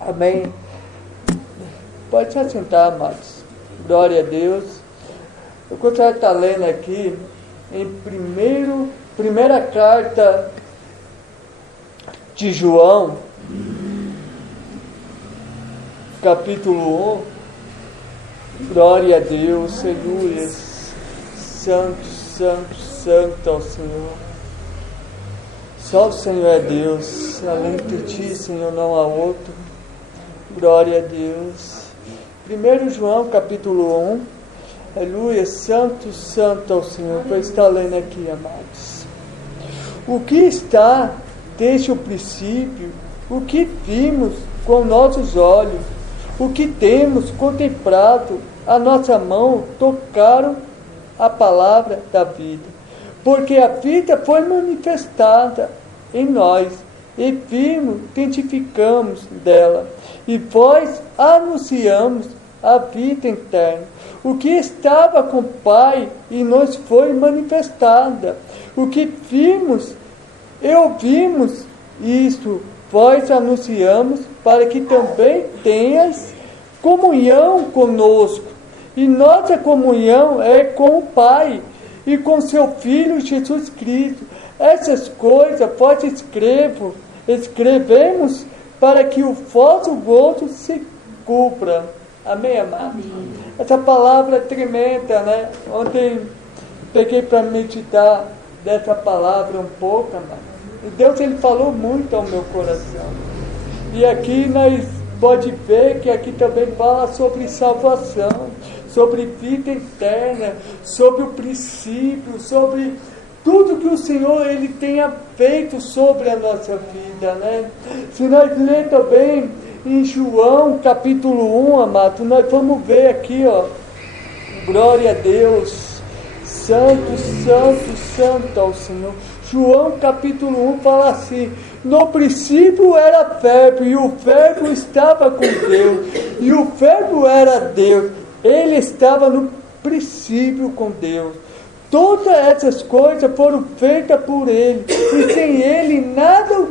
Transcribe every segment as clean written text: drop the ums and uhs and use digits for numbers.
Amém? Pode se assentar, amados. Glória a Deus. Eu gostaria de estar lendo aqui em primeira carta de João, capítulo 1. Glória a Deus, aleluia. Santo, santo, santo ao Senhor. Só o Senhor é Deus, além de ti, Senhor, não há outro. Glória a Deus. 1 João, capítulo 1. Aleluia, santo, santo ao Senhor. Para estar lendo aqui, amados. O que está desde o princípio, o que vimos com nossos olhos, o que temos contemplado, a nossa mão tocaram a palavra da vida. Porque a vida foi manifestada em nós, e vimos, testificamos dela, e vós anunciamos a vida eterna, o que estava com o Pai e nos foi manifestada. O que vimos e ouvimos, isto vós anunciamos, para que também tenhas comunhão conosco. E nossa comunhão é com o Pai e com seu Filho Jesus Cristo. Essas coisas vós escrevemos para que o vosso gozo se cumpra. Amém, amados? Essa palavra é tremenda, né? Ontem peguei para meditar dessa palavra um pouco, amado. E Deus, Ele falou muito ao meu coração. E aqui nós pode ver que aqui também fala sobre salvação, sobre vida eterna, sobre o princípio, sobre tudo que o Senhor Ele tenha feito sobre a nossa vida, né? Se nós ler também em João capítulo 1, amado, nós vamos ver aqui, ó, glória a Deus, santo, santo, santo ao Senhor. João capítulo 1 fala assim: no princípio era verbo, e o verbo estava com Deus, e o verbo era Deus. Ele estava no princípio com Deus. Todas essas coisas foram feitas por Ele, e sem Ele nada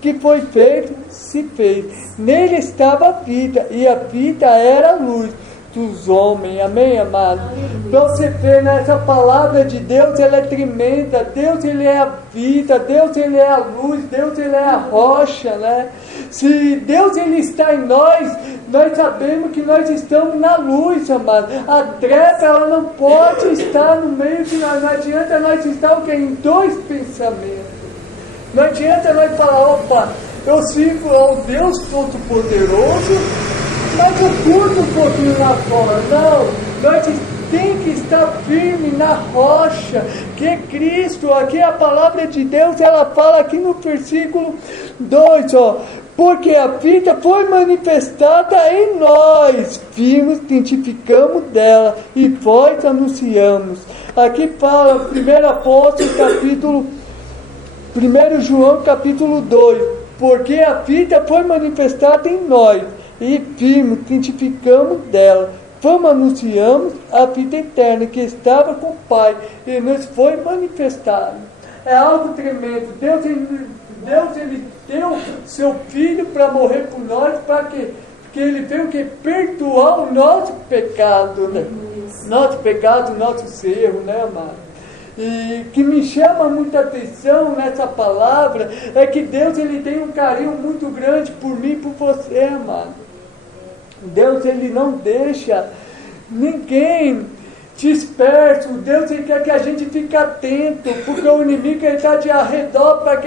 que foi feito se fez. Nele estava a vida, e a vida era a luz dos homens. Amém, amado? Então você vê nessa palavra de Deus, ela é tremenda. Deus, Ele é a vida, Deus, Ele é a luz, Deus, Ele é a rocha, né? Se Deus, Ele está em nós, nós sabemos que nós estamos na luz, amado. A treva, ela não pode estar no meio de nós. Não adianta nós estar o quê? Em dois pensamentos. Não adianta nós falar: opa, eu sirvo ao Deus Todo-Poderoso, mas eu curto um pouquinho lá fora. Não, nós temos que estar firme na rocha, que é Cristo. Aqui a palavra de Deus, ela fala aqui no versículo 2, ó: porque a vida foi manifestada em nós, vimos, testificamos dela, e vós anunciamos. Aqui fala 1 Apóstolo, capítulo 1 João capítulo 2, porque a vida foi manifestada em nós, e vimos, testificamos dela, vamos, anunciamos a vida eterna que estava com o Pai, e nos foi manifestada. É algo tremendo. Deus ele deu seu Filho para morrer por nós, para que Ele veio que perdoar o nosso pecado, né? Nosso pecado, nossos erros, né, amado? E que me chama muita atenção nessa palavra é que Deus, Ele tem um carinho muito grande por mim e por você, amado. Deus, Ele não deixa ninguém disperso. Deus, Ele quer que a gente fique atento, porque o inimigo está de arredor para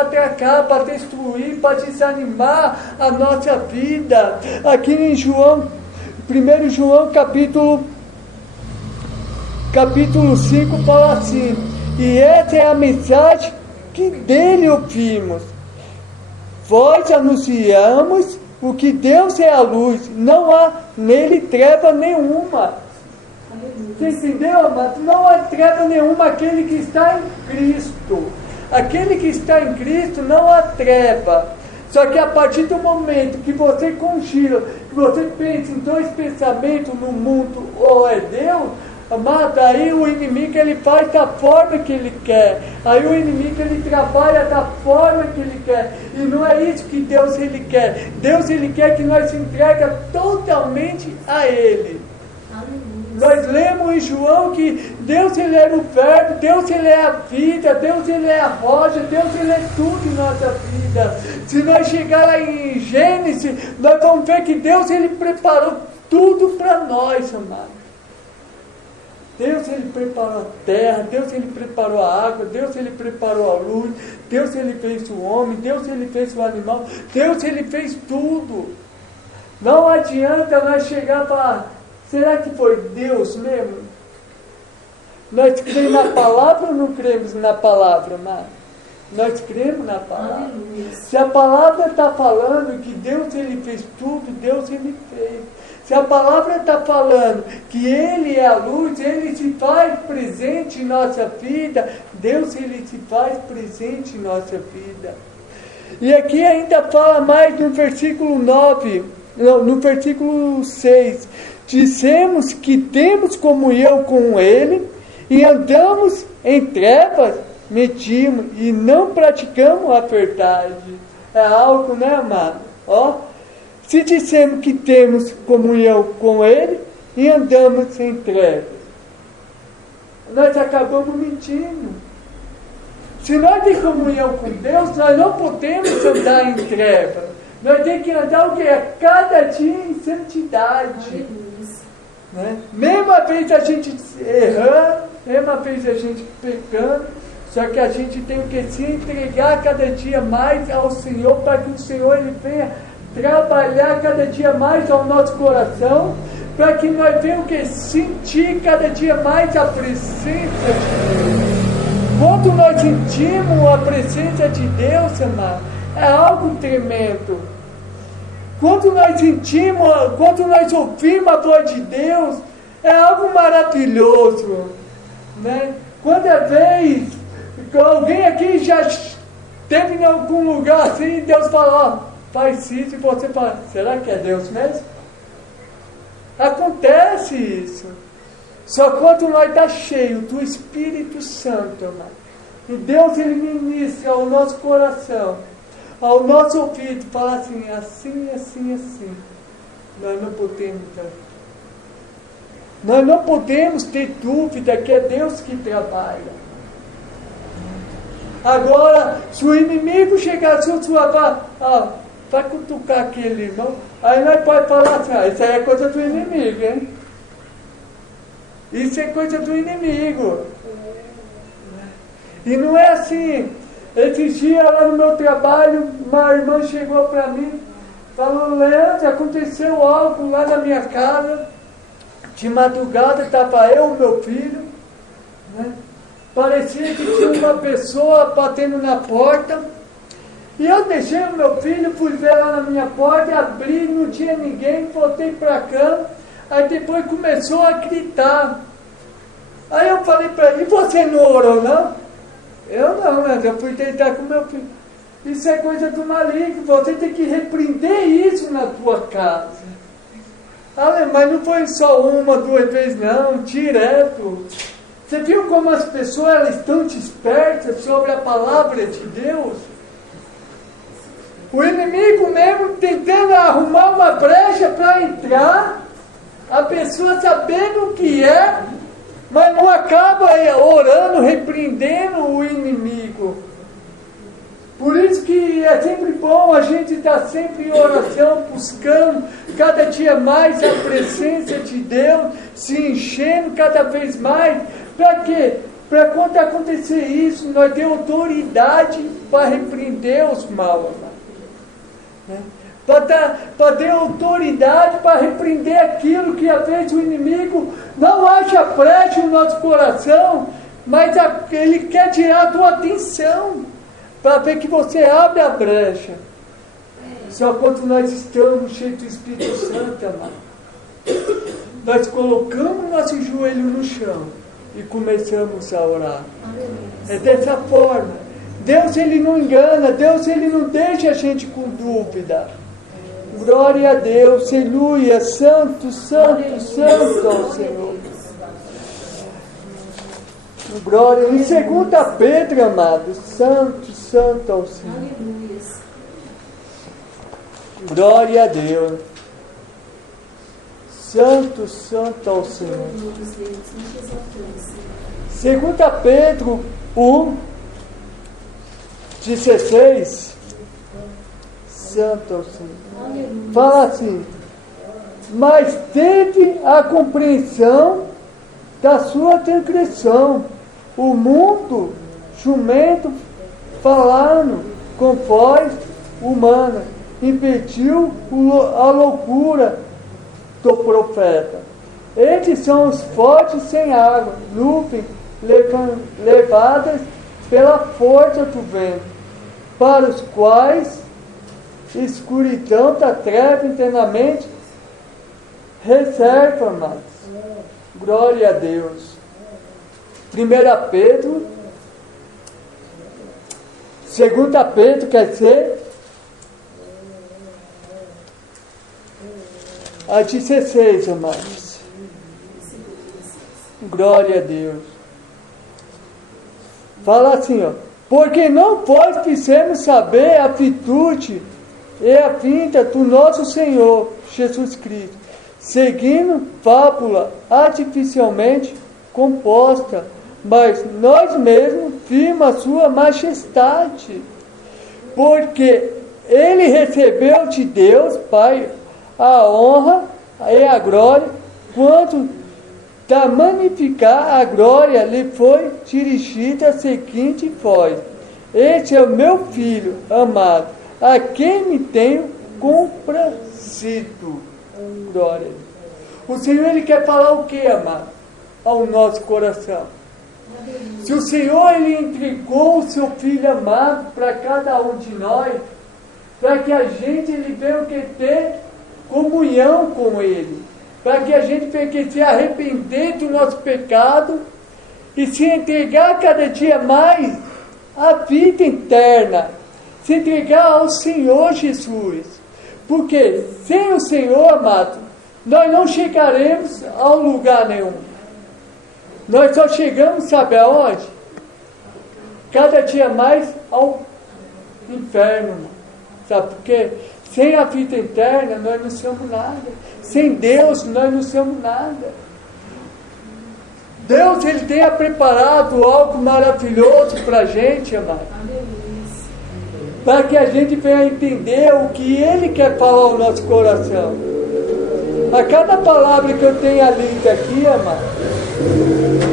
atacar, para destruir, para desanimar a nossa vida. Aqui em João, 1 João capítulo 5 fala assim: e essa é a mensagem que dele ouvimos, vós anunciamos o que Deus é a luz, não há nele treva nenhuma. Você entendeu, amado? Não há treva nenhuma aquele que está em Cristo. Aquele que está em Cristo não há treva. Só que a partir do momento que você congira, que você pensa em dois pensamentos no mundo, ou é Deus, Amado, aí o inimigo ele faz da forma que ele quer. Aí o inimigo ele trabalha da forma que ele quer. E não é isso que Deus ele quer. Deus ele quer que nós se entreguemos totalmente a Ele. Nós lemos em João que Deus ele era o verbo, Deus ele é a vida, Deus ele é a rocha, Deus ele é tudo em nossa vida. Se nós chegar lá em Gênesis, nós vamos ver que Deus ele preparou tudo para nós, amado. Deus ele preparou a terra, Deus ele preparou a água, Deus ele preparou a luz, Deus ele fez o homem, Deus ele fez o animal, Deus ele fez tudo. Não adianta nós chegar e falar, será que foi Deus mesmo? Nós cremos na palavra ou não cremos na palavra, amado? Nós cremos na palavra. Se a palavra está falando que Deus ele fez tudo, Deus ele fez. Se a palavra está falando que Ele é a luz, Ele se faz presente em nossa vida, Deus Ele se faz presente em nossa vida. E aqui ainda fala mais no versículo 9, não, no versículo 6. Dissemos que temos comunhão com Ele e andamos em trevas, mentimos e não praticamos a verdade. É algo, né, amado? Ó. Se dissemos que temos comunhão com Ele e andamos em trevas, nós acabamos mentindo. Se nós temos comunhão com Deus, nós não podemos andar em trevas. Nós temos que andar o quê? A cada dia em santidade. Né? Mesma vez a gente errando, mesma vez a gente pecando, só que a gente tem que se entregar cada dia mais ao Senhor, para que o Senhor ele venha trabalhar cada dia mais ao nosso coração, para que nós venhamos que sentir cada dia mais a presença de Deus. Quando nós sentimos a presença de Deus, amado, é algo tremendo. Quando nós sentimos, quando nós ouvimos a voz de Deus, é algo maravilhoso, né? Quanta vez alguém aqui já esteve em algum lugar assim, e Deus fala, ó, faz isso, e você fala, será que é Deus mesmo? Acontece isso. Só quando nós está cheio do Espírito Santo, amado, e Deus ele ministra ao nosso coração, ao nosso ouvido, fala assim, assim, assim, assim. Nós não podemos dar. Nós não podemos ter dúvida que é Deus que trabalha. Agora, se o inimigo chegar assim, vai cutucar aquele irmão, aí nós podemos falar assim, isso aí é coisa do inimigo, hein? Isso é coisa do inimigo. E não é assim. Esses dias lá no meu trabalho, uma irmã chegou para mim, falou, Leandro, aconteceu algo lá na minha casa, de madrugada estava eu e meu filho, né? Parecia que tinha uma pessoa batendo na porta, e eu deixei o meu filho, fui ver lá na minha porta, abri, não tinha ninguém, voltei para cá, aí depois começou a gritar. Aí eu falei para ele, e você não orou não? Eu não, mas eu fui deitar com meu filho. Isso é coisa do maligno, você tem que repreender isso na tua casa. Ah, mas não foi só uma, duas vezes não, direto. Você viu como as pessoas elas estão despertas sobre a palavra de Deus? O inimigo mesmo tentando arrumar uma brecha para entrar, a pessoa sabendo o que é, mas não acaba orando, repreendendo o inimigo. Por isso que é sempre bom a gente estar sempre em oração, buscando cada dia mais a presença de Deus, se enchendo cada vez mais. Para quê? Para quando acontecer isso, nós temos autoridade para repreender os maus. Né? Para ter autoridade para repreender aquilo que às vezes o inimigo não acha brecha no nosso coração, mas ele quer tirar a tua atenção, para ver que você abre a brecha. Só quando nós estamos cheios do Espírito Santo, amado, nós colocamos nosso joelho no chão e começamos a orar. É dessa forma. Deus ele não engana, Deus ele não deixa a gente com dúvida. Glória a Deus, aleluia, santo, santo, santo ao Senhor. Glória. Em 2 Pedro, amados, santo, santo ao Senhor. Aleluia. Glória a Deus. Santo, santo ao Senhor. 2 Pedro 1, 16. Santo ao Senhor. Fala assim: mas teve a compreensão da sua transgressão. O mundo jumento falando com voz humana impediu a loucura do profeta. Estes são os fortes sem água, nuvens levadas pela força do vento, para os quais escuridão da treva internamente reserva, amados. Glória a Deus. 1 Pedro, 2 Pedro, quer dizer, a 16, amados. Glória a Deus. Fala assim, ó: porque não vós fizemos saber a virtude e a vinda do nosso Senhor Jesus Cristo, seguindo fábula artificialmente composta, mas nós mesmos vimos a sua majestade, porque ele recebeu de Deus Pai a honra e a glória, quanto da magnificar a glória lhe foi dirigida a seguinte voz: este é o meu filho amado, a quem me tenho comprazido. Glória. O Senhor, Ele quer falar o que, amado? Ao nosso coração. Se o Senhor, Ele entregou o seu Filho amado para cada um de nós, para que a gente, Ele venha ter comunhão com Ele, para que a gente venha se arrepender do nosso pecado e se entregar cada dia mais à vida eterna, se entregar ao Senhor Jesus. Porque sem o Senhor, amado, nós não chegaremos a lugar nenhum. Nós só chegamos, sabe aonde? Cada dia mais ao inferno. Sabe por quê? Sem a vida eterna, nós não somos nada. Sem Deus, nós não somos nada. Deus, Ele tem preparado algo maravilhoso para a gente, amado. Para que a gente venha entender o que Ele quer falar ao nosso coração. A cada palavra que eu tenho lido aqui, amado,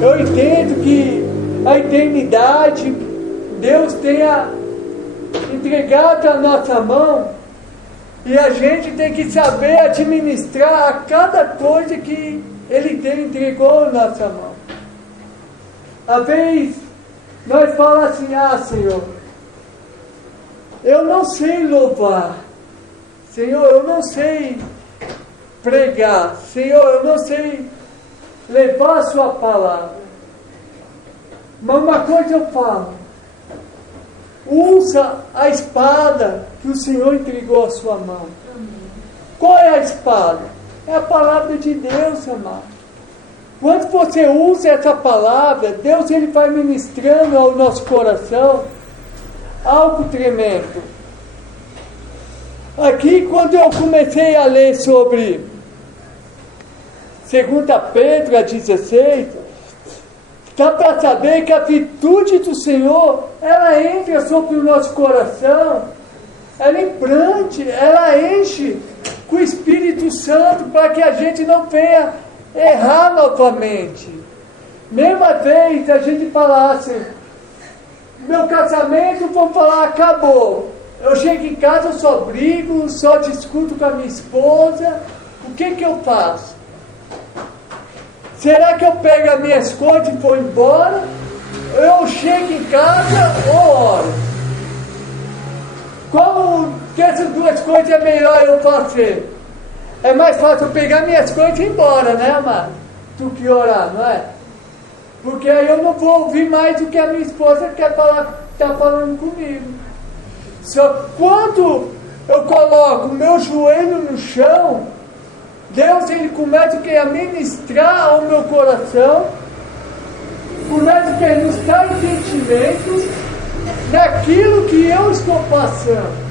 eu entendo que a eternidade, Deus tenha entregado a nossa mão, e a gente tem que saber administrar a cada coisa que Ele entregou na nossa mão. Às vezes, nós falamos assim: ah, Senhor, eu não sei louvar, Senhor, eu não sei pregar, Senhor, eu não sei levar a sua palavra. Mas uma coisa eu falo: usa a espada que o Senhor entregou à sua mão. Qual é a espada? É a palavra de Deus, amado. Quando você usa essa palavra, Deus, Ele vai ministrando ao nosso coração algo tremendo. Aqui, quando eu comecei a ler sobre 2 Pedro 16, dá para saber que a virtude do Senhor, ela entra sobre o nosso coração, ela implante, ela enche com o Espírito Santo, para que a gente não venha errar novamente. Mesma vez a gente falasse: meu casamento, vamos falar, acabou. Eu chego em casa, eu só brigo, só discuto com a minha esposa. O que eu faço? Será que eu pego as minhas coisas e vou embora? Eu chego em casa ou oro? Qual dessas duas coisas é melhor eu fazer? É mais fácil eu pegar minhas coisas e ir embora, né, amado? Do que orar, não é? Porque aí eu não vou ouvir mais do que a minha esposa quer falar, está falando comigo. Só quando eu coloco o meu joelho no chão, Deus, Ele começa a ministrar ao meu coração, por nós nos dar entendimento naquilo que eu estou passando.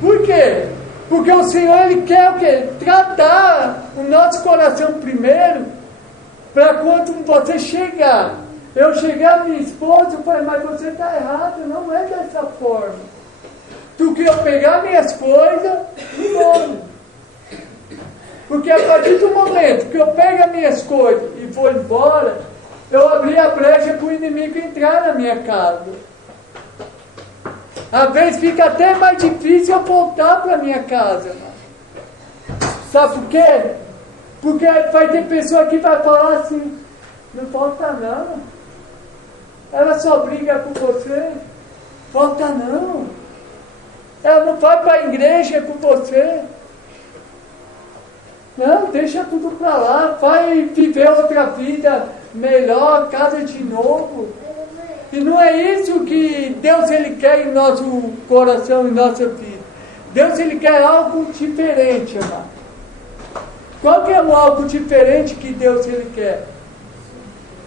Por quê? Porque o Senhor, Ele quer o quê? Tratar o nosso coração primeiro, para quando você chegar. Eu chegar a minha esposa, eu falei, mas você está errado, não é dessa forma. Do que eu pegar minhas coisas e embora. Porque a partir do momento que eu pego as minhas coisas e vou embora, eu abri a brecha para o inimigo entrar na minha casa. Às vezes fica até mais difícil eu voltar para a minha casa. Sabe por quê? Porque vai ter pessoa que vai falar assim, não volta não. Ela só briga com você. Volta não. Ela não vai para a igreja com você. Não, deixa tudo para lá. Vai viver outra vida melhor, casa de novo. E não é isso que Deus Ele quer em nosso coração, em nossa vida. Deus Ele quer algo diferente, amado. Qual que é o algo diferente que Deus Ele quer?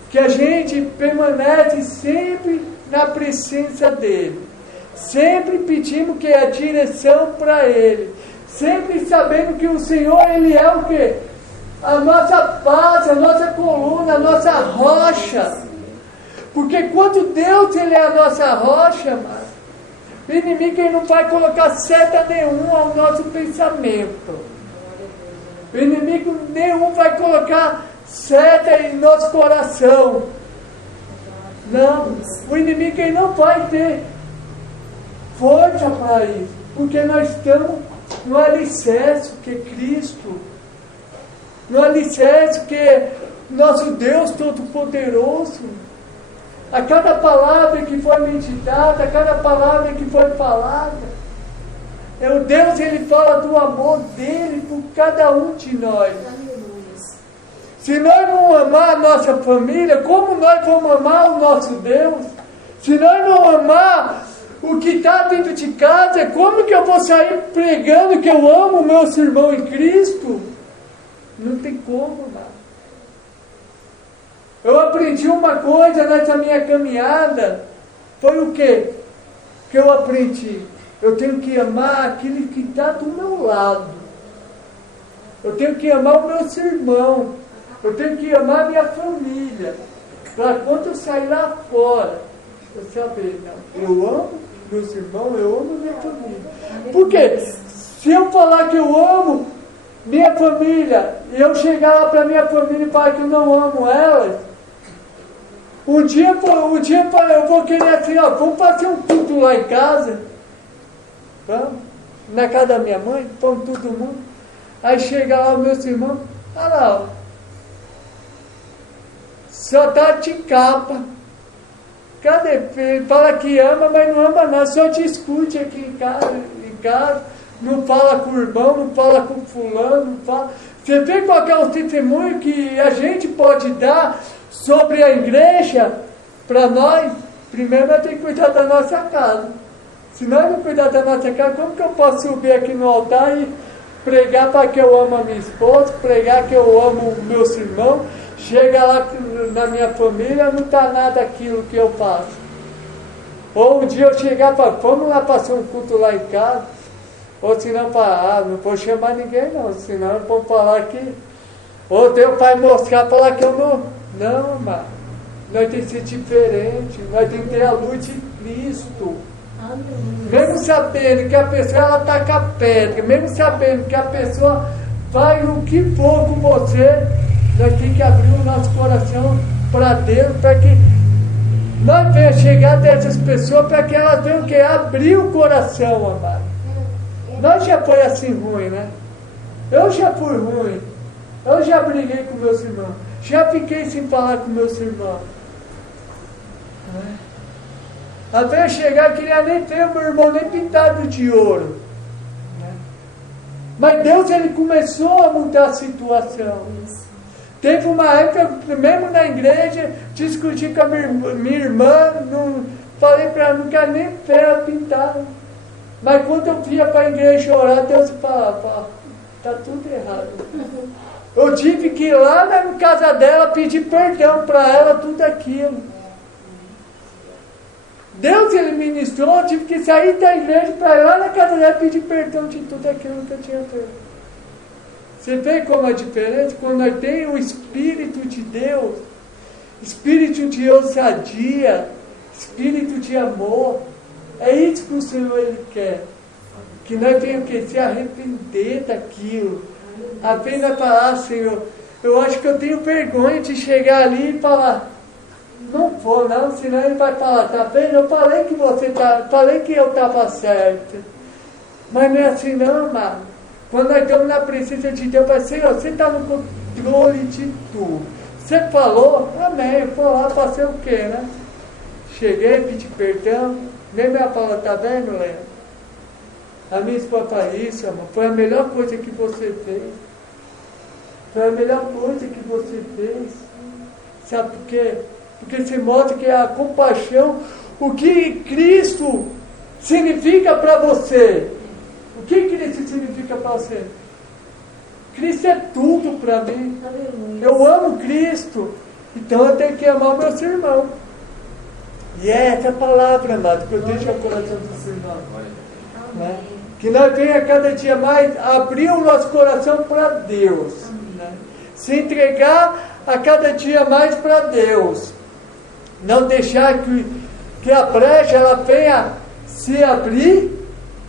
Que a gente permanece sempre na presença dEle. Sempre pedimos que a direção para Ele. Sempre sabendo que o Senhor, Ele é o quê? A nossa paz, a nossa coluna, a nossa rocha. Porque quando Deus Ele é a nossa rocha, mano, o inimigo ele não vai colocar seta nenhuma ao nosso pensamento. O inimigo nenhum vai colocar seta em nosso coração. Não, o inimigo ele não vai ter força para isso. Porque nós estamos no alicerce que é Cristo. No alicerce que é nosso Deus Todo-Poderoso. A cada palavra que foi meditada, a cada palavra que foi falada, o Deus ele fala do amor dele por cada um de nós. Se nós não amar a nossa família, como nós vamos amar o nosso Deus? Se nós não amar o que está dentro de casa, como que eu vou sair pregando que eu amo meus irmãos em Cristo? Não tem como, mano. Eu aprendi uma coisa nessa minha caminhada. Foi o quê? Que eu aprendi? Eu tenho que amar aquele que está do meu lado. Eu tenho que amar o meu irmão. Eu tenho que amar a minha família. Para quando eu sair lá fora, eu saber, não, eu amo meus irmãos, eu amo minha família. Por quê? Se eu falar que eu amo minha família, e eu chegar lá para minha família e falar que eu não amo elas, um dia eu vou querer assim, ó, vamos fazer um culto lá em casa. Vamos? Na casa da minha mãe, vamos todo mundo. Aí chega lá os meus irmãos, olha lá, ó, só tá de capa. Cadê? Fala que ama, mas não ama nada, só discute aqui em casa, não fala com o irmão, não fala com o fulano, não fala. Você vê qual é o testemunho que a gente pode dar sobre a igreja para nós? Primeiro nós temos que cuidar da nossa casa. Se nós não cuidar da nossa casa, como que eu posso subir aqui no altar e pregar para que eu amo a minha esposa, pregar que eu amo os meus irmãos, chega lá na minha família, não está nada aquilo que eu faço. Ou um dia eu chegar para, vamos lá fazer um culto lá em casa, ou senão para, não vou chamar ninguém não, senão eu vou falar que, ou Deus vai mostrar, falar que eu não, amado, nós temos que ser diferente, nós temos que ter a luz de Cristo. Mesmo sabendo que a pessoa ela está com a pedra, mesmo sabendo que a pessoa faz o que for com você, nós temos que abrir o nosso coração para Deus, para que nós venhamos chegar dessas pessoas, para que elas venham que abrir o coração, amado. Nós já foi assim ruim, né? Eu já fui ruim, eu já briguei com meus irmãos, já fiquei sem falar com meus irmãos. Até eu chegar, eu queria nem ter meu irmão nem pintado de ouro. Mas Deus ele começou a mudar a situação. Teve uma época, mesmo na igreja, discuti com a minha irmã, não, falei para ela, não quero nem ver ela pintada. Mas quando eu ia para a igreja orar, Deus falava, está tudo errado. Eu tive que ir lá na casa dela pedir perdão para ela, tudo aquilo. Deus, Ele ministrou, eu tive que sair da igreja para ir lá na casa dela pedir perdão de tudo aquilo que eu tinha feito. Você vê como é diferente? Quando nós temos o Espírito de Deus, Espírito de ousadia, Espírito de amor, é isso que o Senhor Ele quer. Que nós tenhamos que se arrepender daquilo. Apenas falar, Senhor, eu acho que eu tenho vergonha de chegar ali e falar, não vou não, senão Ele vai falar, tá vendo? Eu falei que falei que eu estava certo. Mas não é assim não, amado. Quando nós estamos na presença de Deus, vai, Senhor, você está no controle de tudo. Você falou, amém, eu vou lá, passei o quê, né? Cheguei, pedi perdão, nem minha fala, tá vendo, Léo? A minha esposa fala isso, amor, foi a melhor coisa que você fez. Foi a melhor coisa que você fez. Sabe por quê? Porque você mostra que a compaixão, o que Cristo significa para você. O que Cristo significa para você? Cristo é tudo para mim. Eu amo Cristo. Então eu tenho que amar o meu irmão. E é essa palavra, amado, que eu deixo ao coração dos irmãos. Né? Que nós venhamos a cada dia mais abrir o nosso coração para Deus. Né? Se entregar a cada dia mais para Deus. Não deixar que a brecha ela venha se abrir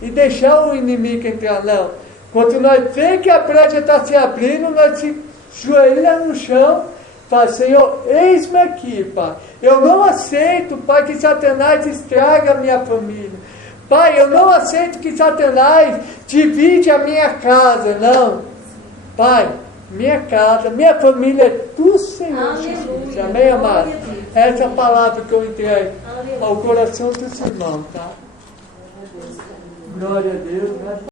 e deixar o inimigo entrar, não. Quando nós vemos que a brecha está se abrindo, nós se joelhamos no chão, fala, Senhor, eis-me aqui, Pai. Eu não aceito, Pai, que Satanás estraga a minha família. Pai, eu não aceito que Satanás divide a minha casa, não. Pai, minha casa, minha família é do Senhor Jesus. Amém, amado? Essa é a palavra que eu entrego ao coração dos irmãos, tá? Glória a Deus, né?